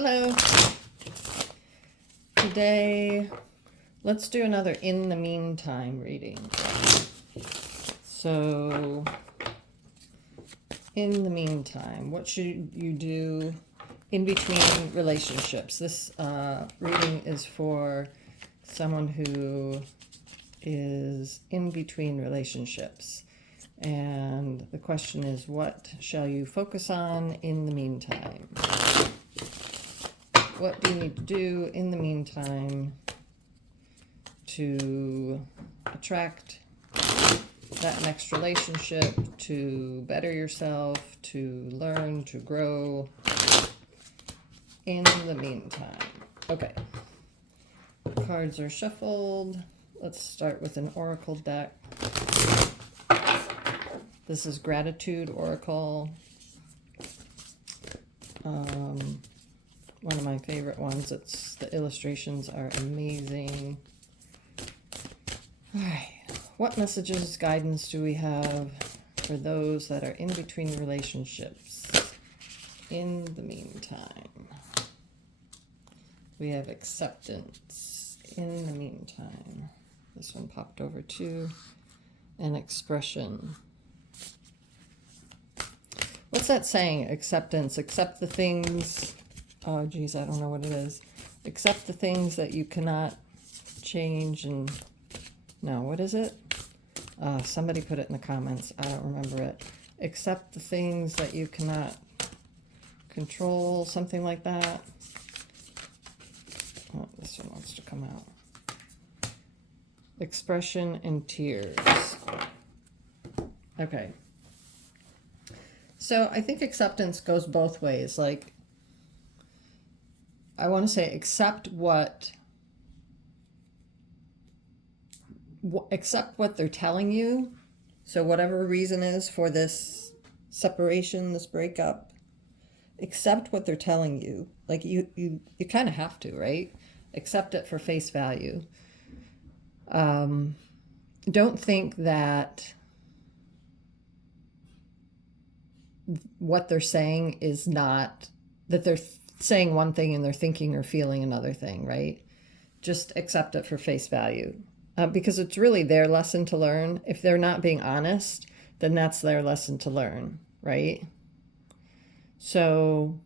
Hello. Today, let's do another in the meantime reading. So, in the meantime, what should you do in between relationships? This reading is for someone who is in between relationships. And the question is, what shall you focus on in the meantime? What do you need to do in the meantime to attract that next relationship, to better yourself, to learn, to grow in the meantime? Okay. Cards are shuffled. Let's start with an oracle deck. This is Gratitude Oracle. One of my favorite ones. The illustrations are amazing. All right. What messages, guidance do we have for those that are in between relationships in the meantime? We have acceptance in the meantime. This one popped over too. And expression. What's that saying? Acceptance. Accept the things. Oh, geez, I don't know what it is. Accept the things that you cannot change and... No, what is it? Somebody put it in the comments. I don't remember it. Accept the things that you cannot control, something like that. Oh, this one wants to come out. Expression and tears. Okay. So I think acceptance goes both ways. Like, I want to say accept what they're telling you. So whatever reason is for this separation, this breakup, accept what they're telling you. Like you kind of have to, right? Accept it for face value. Don't think that what they're saying is not, that they're saying one thing and they're thinking or feeling another thing, right? Just accept it for face value. Because it's really their lesson to learn. If they're not being honest, then that's their lesson to learn, right? So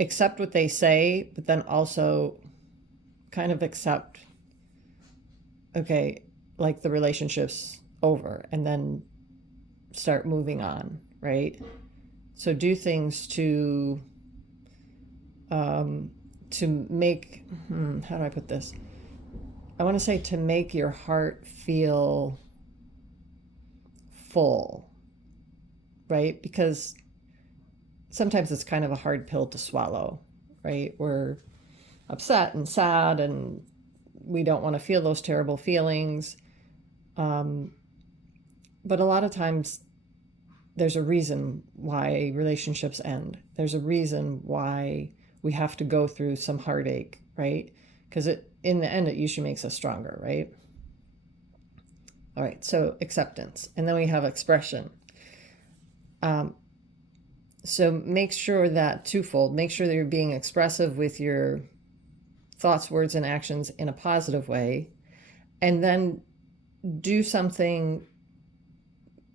accept what they say, but then also kind of accept, okay, like the relationship's over, and then start moving on, right? So do things to make, how do I put this? I want to say to make your heart feel full, right? Because sometimes it's kind of a hard pill to swallow, right? We're upset and sad and we don't want to feel those terrible feelings. But a lot of times there's a reason why relationships end. There's a reason why we have to go through some heartache, right? Because in the end, it usually makes us stronger, right? All right, so acceptance. And then we have expression. So make sure that twofold. Make sure that you're being expressive with your thoughts, words, and actions in a positive way. And then do something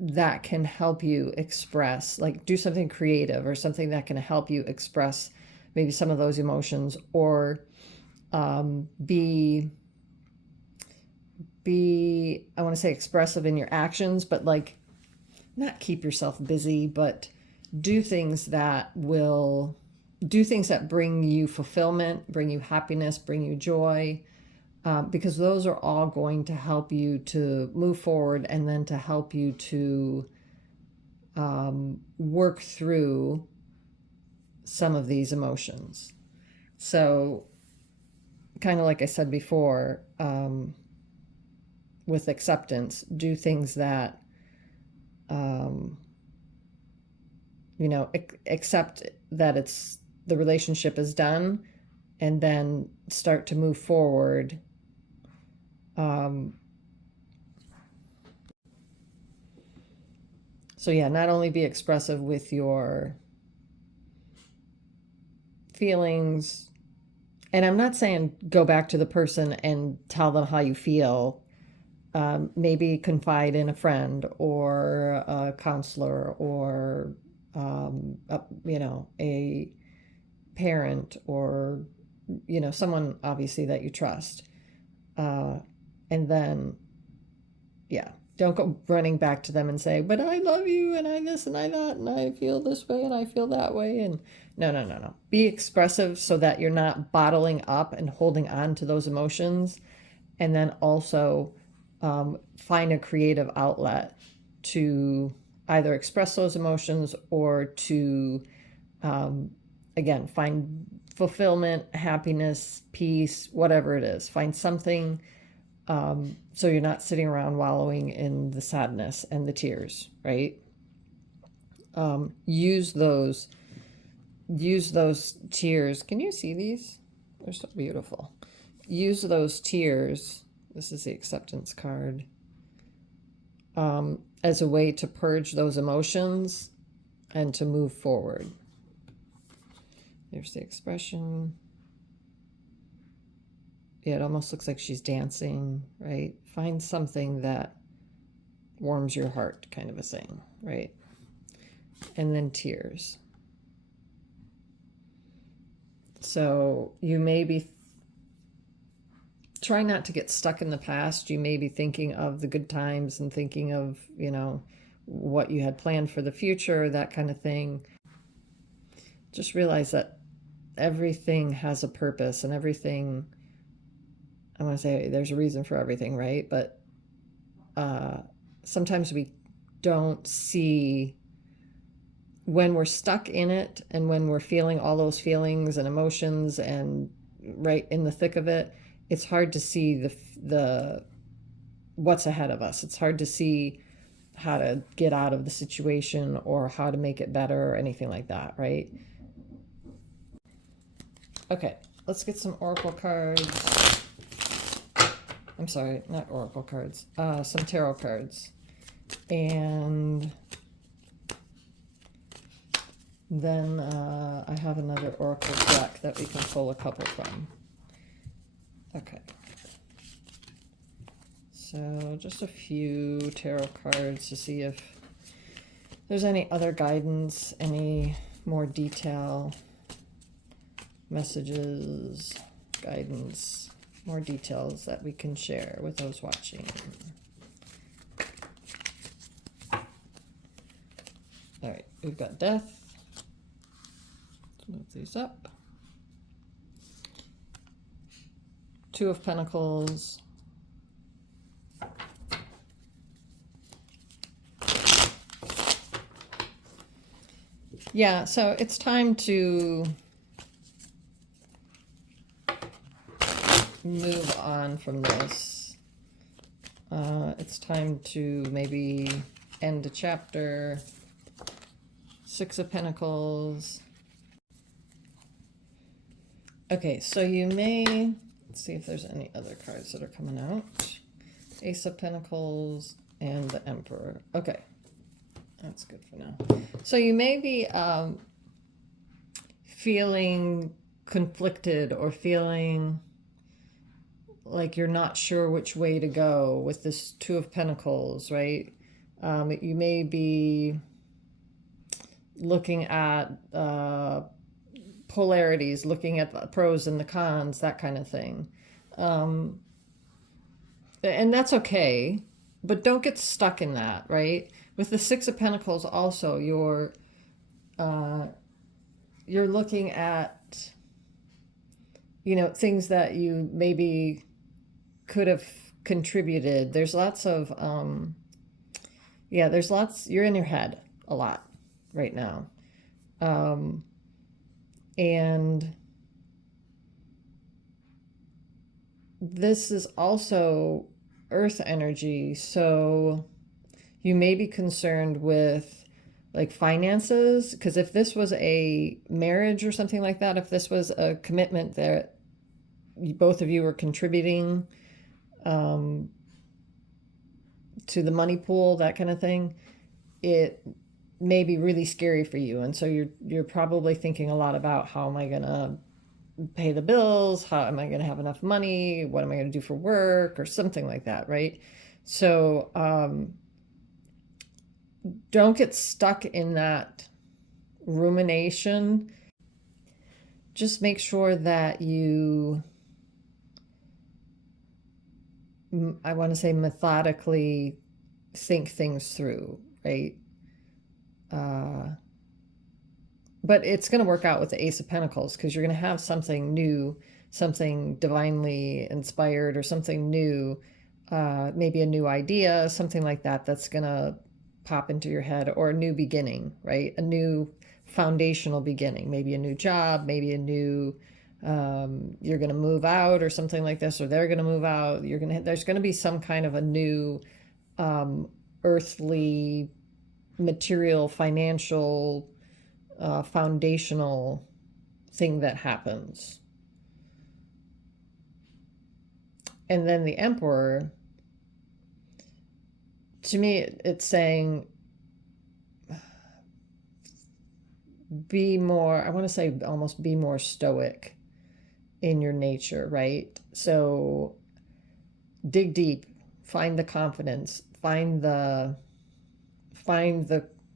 that can help you express, like do something creative or something that can help you express maybe some of those emotions, or be I want to say expressive in your actions, but like not keep yourself busy, but do things that bring you fulfillment, bring you happiness, bring you joy, because those are all going to help you to move forward, and then to help you to work through some of these emotions. So kind of like I said before, with acceptance, do things that, accept that the relationship is done, and then start to move forward. So yeah, not only be expressive with your feelings, and I'm not saying go back to the person and tell them how you feel. Maybe confide in a friend or a counselor or, a parent or, someone obviously that you trust. And then, yeah, don't go running back to them and say, but I love you and I this and I that and I feel this way and I feel that way. And no. Be expressive so that you're not bottling up and holding on to those emotions. And then also find a creative outlet to either express those emotions or to, again, find fulfillment, happiness, peace, whatever it is. Find something so you're not sitting around wallowing in the sadness and the tears, right? Use those tears. Can you see these? They're so beautiful. Use those tears. This is the acceptance card. As a way to purge those emotions and to move forward. There's the expression. Yeah, it almost looks like she's dancing, right? Find something that warms your heart, kind of a thing, right? And then tears. So you may be try not to get stuck in the past. You may be thinking of the good times and thinking of, what you had planned for the future, that kind of thing. Just realize that everything has a purpose and everything, I want to say there's a reason for everything, right? But sometimes we don't see when we're stuck in it and when we're feeling all those feelings and emotions and right in the thick of it. It's hard to see the what's ahead of us. It's hard to see how to get out of the situation or how to make it better or anything like that, right? Okay, let's get some oracle cards. I'm sorry, not oracle cards. Some tarot cards. And then I have another oracle deck that we can pull a couple from. Okay, so just a few tarot cards to see if there's any other guidance, any more detail, messages, guidance, more details that we can share with those watching. All right, we've got death. Let's move these up. Two of Pentacles. Yeah, so it's time to move on from this. It's time to maybe end a chapter. Six of Pentacles. Okay, so you may... Let's see if there's any other cards that are coming out. Ace of Pentacles and the Emperor. Okay, that's good for now. So you may be feeling conflicted or feeling like you're not sure which way to go with this Two of Pentacles, right? You may be looking at polarities, looking at the pros and the cons, that kind of thing. And that's okay, but don't get stuck in that, right? With the Six of Pentacles also, you're looking at, things that you maybe could have contributed. There's lots of, you're in your head a lot right now. And this is also earth energy, so you may be concerned with like finances, because if this was a marriage or something like that, if this was a commitment that both of you were contributing to the money pool, that kind of thing, it may be really scary for you. And so you're probably thinking a lot about, how am I going to pay the bills? How am I going to have enough money? What am I going to do for work, or something like that, right? So don't get stuck in that rumination. Just make sure that you, I want to say, methodically think things through, right? But it's going to work out with the Ace of Pentacles, because you're going to have something new, something divinely inspired, or something new, maybe a new idea, something like that, that's going to pop into your head, or a new beginning, right? A new foundational beginning, maybe a new job, maybe a new, you're going to move out or something like this, or they're going to move out. There's going to be some kind of a new earthly, material, financial, foundational thing that happens. And then the Emperor, to me, it's saying, be more, I want to say almost be more stoic in your nature, right? So dig deep, find the confidence, find the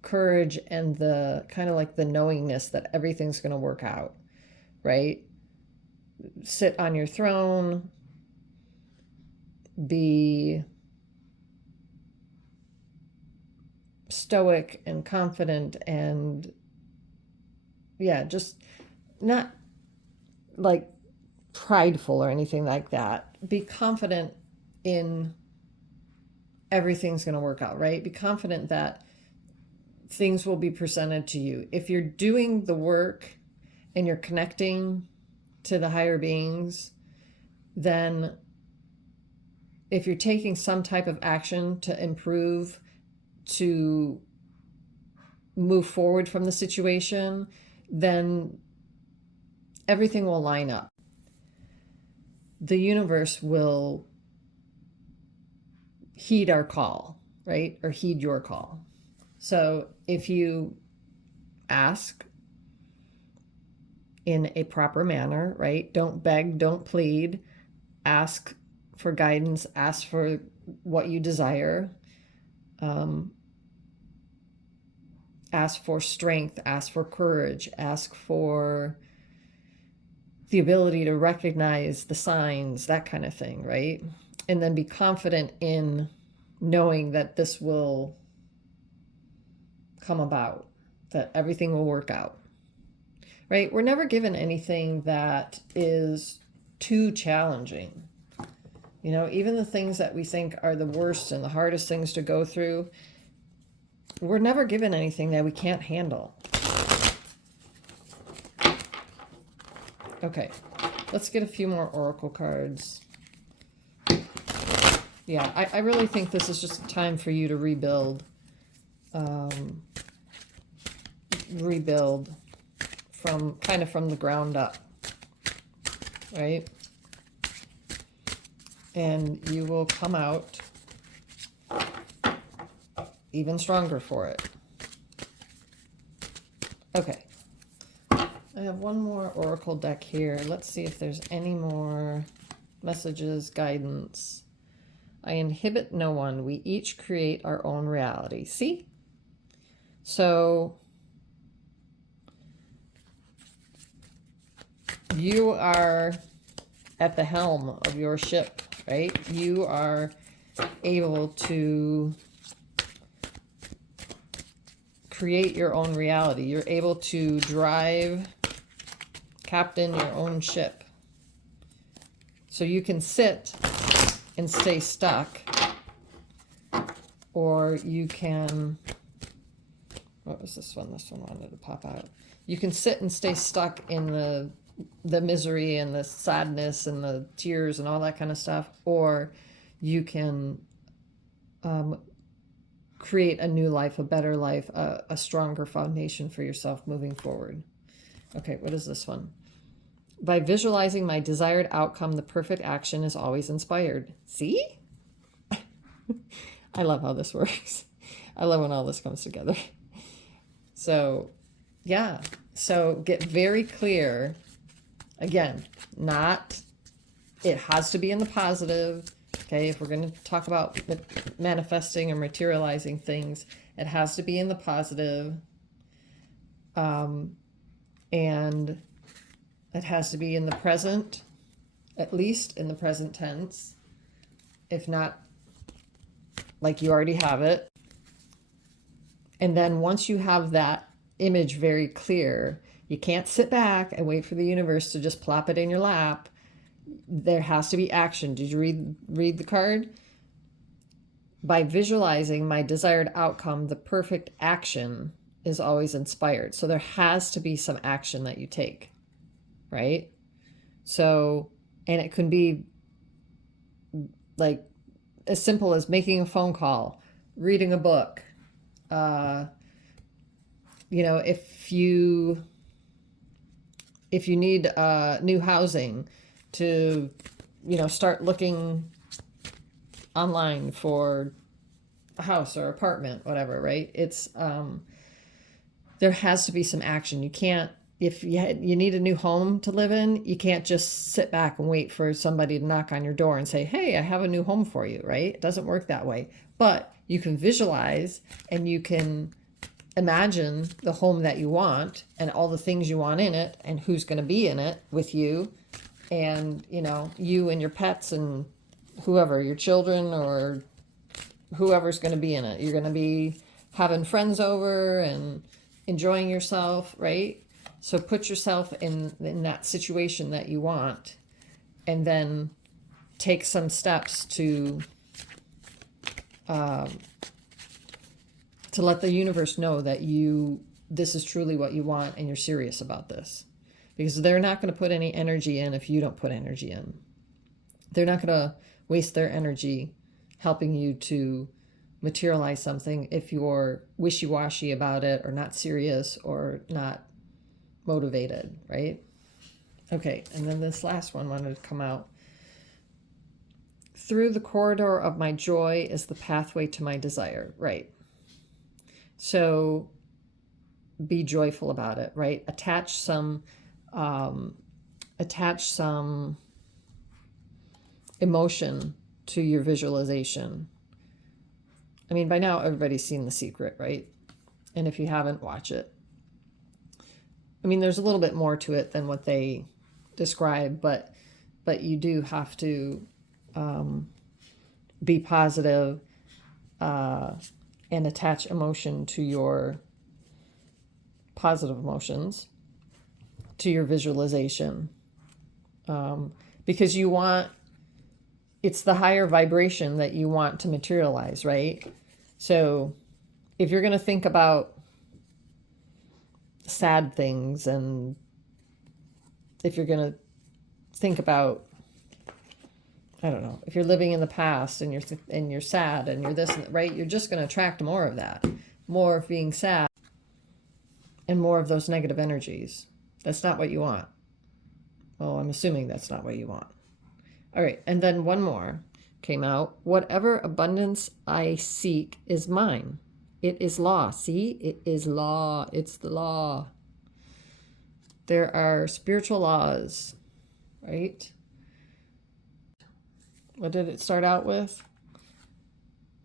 courage, and the kind of like the knowingness that everything's going to work out, right? Sit on your throne, be stoic and confident, and just not like prideful or anything like that. Be confident in everything's going to work out, right? Be confident that things will be presented to you. If you're doing the work and you're connecting to the higher beings, then if you're taking some type of action to improve, to move forward from the situation, then everything will line up. The universe will heed our call, right? Or heed your call. So if you ask in a proper manner, right? Don't beg, don't plead. Ask for guidance, ask for what you desire. Ask for strength, ask for courage, ask for the ability to recognize the signs, that kind of thing, right? And then be confident in knowing that this will come about, that everything will work out, right? We're never given anything that is too challenging. You know, even the things that we think are the worst and the hardest things to go through, we're never given anything that we can't handle. Okay, let's get a few more oracle cards. Yeah, I really think this is just a time for you to rebuild. Rebuild from the ground up, right? And you will come out even stronger for it. Okay. I have one more oracle deck here. Let's see if there's any more messages, guidance. I inhibit no one. We each create our own reality. See? So you are at the helm of your ship, right? You are able to create your own reality. You're able to captain your own ship. So you can sit and stay stuck, or you can, what was this one? This one wanted to pop out. You can sit and stay stuck in the misery and the sadness and the tears and all that kind of stuff, or you can create a new life, a better life, a stronger foundation for yourself moving forward. Okay, what is this one? By visualizing my desired outcome, the perfect action is always inspired. See? I love how this works. I love when all this comes together. So, yeah. So get very clear. Again, not, it has to be in the positive. Okay, if we're going to talk about manifesting or materializing things, it has to be in the positive. And it has to be in the present, at least in the present tense. If not, like you already have it. And then once you have that image very clear, you can't sit back and wait for the universe to just plop it in your lap. There has to be action. Did you read the card? By visualizing my desired outcome, the perfect action is always inspired. So there has to be some action that you take, right? So, and it can be like as simple as making a phone call, reading a book. If you need new housing, to start looking online for a house or apartment, whatever, right? It's there has to be some action. You can't, if you need a new home to live in, you can't just sit back and wait for somebody to knock on your door and say, hey, I have a new home for you, right? It doesn't work that way. But you can visualize and you can imagine the home that you want and all the things you want in it and who's going to be in it with you, and you and your pets and whoever, your children or whoever's going to be in it. You're going to be having friends over and enjoying yourself, right? So put yourself in that situation that you want, and then take some steps to let the universe know that this is truly what you want and you're serious about this. Because they're not going to put any energy in if you don't put energy in. They're not going to waste their energy helping you to materialize something if you're wishy-washy about it or not serious or not motivated, right? Okay, and then this last one wanted to come out. Through the corridor of my joy is the pathway to my desire, right? So be joyful about it, right? Attach some emotion to your visualization. I mean, by now everybody's seen The Secret, right? And if you haven't, watch it. I mean, there's a little bit more to it than what they describe, but you do have to be positive and attach emotion to your positive emotions, to your visualization, because it's the higher vibration that you want to materialize, right? So if you're going to think about sad things, and if you're going to think about, I don't know, if you're living in the past and you're sad and you're this, right? You're just going to attract more of that, more of being sad and more of those negative energies. That's not what you want. Well, I'm assuming that's not what you want. All right. And then one more came out. Whatever abundance I seek is mine. It is law. See, it is law. It's the law. There are spiritual laws, right? What did it start out with?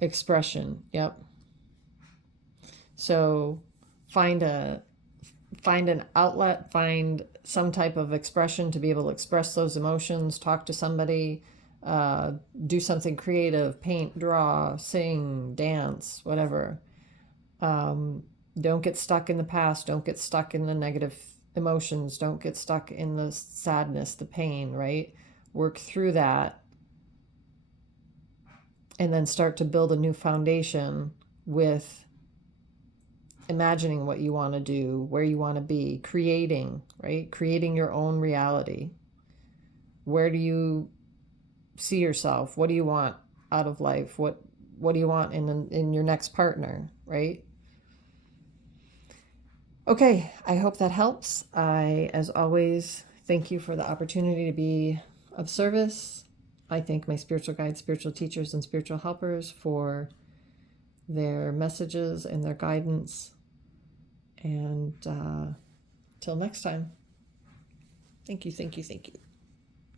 Expression. Yep. So find an outlet, find some type of expression to be able to express those emotions, talk to somebody, do something creative, paint, draw, sing, dance, whatever. Don't get stuck in the past. Don't get stuck in the negative emotions. Don't get stuck in the sadness, the pain, right? Work through that. And then start to build a new foundation with imagining what you want to do, where you want to be, creating, right? Creating your own reality. Where do you see yourself? What do you want out of life? What do you want in your next partner, right? Okay, I hope that helps. I, as always, thank you for the opportunity to be of service. I thank my spiritual guides, spiritual teachers, and spiritual helpers for their messages and their guidance. And till next time, thank you, thank you, thank you.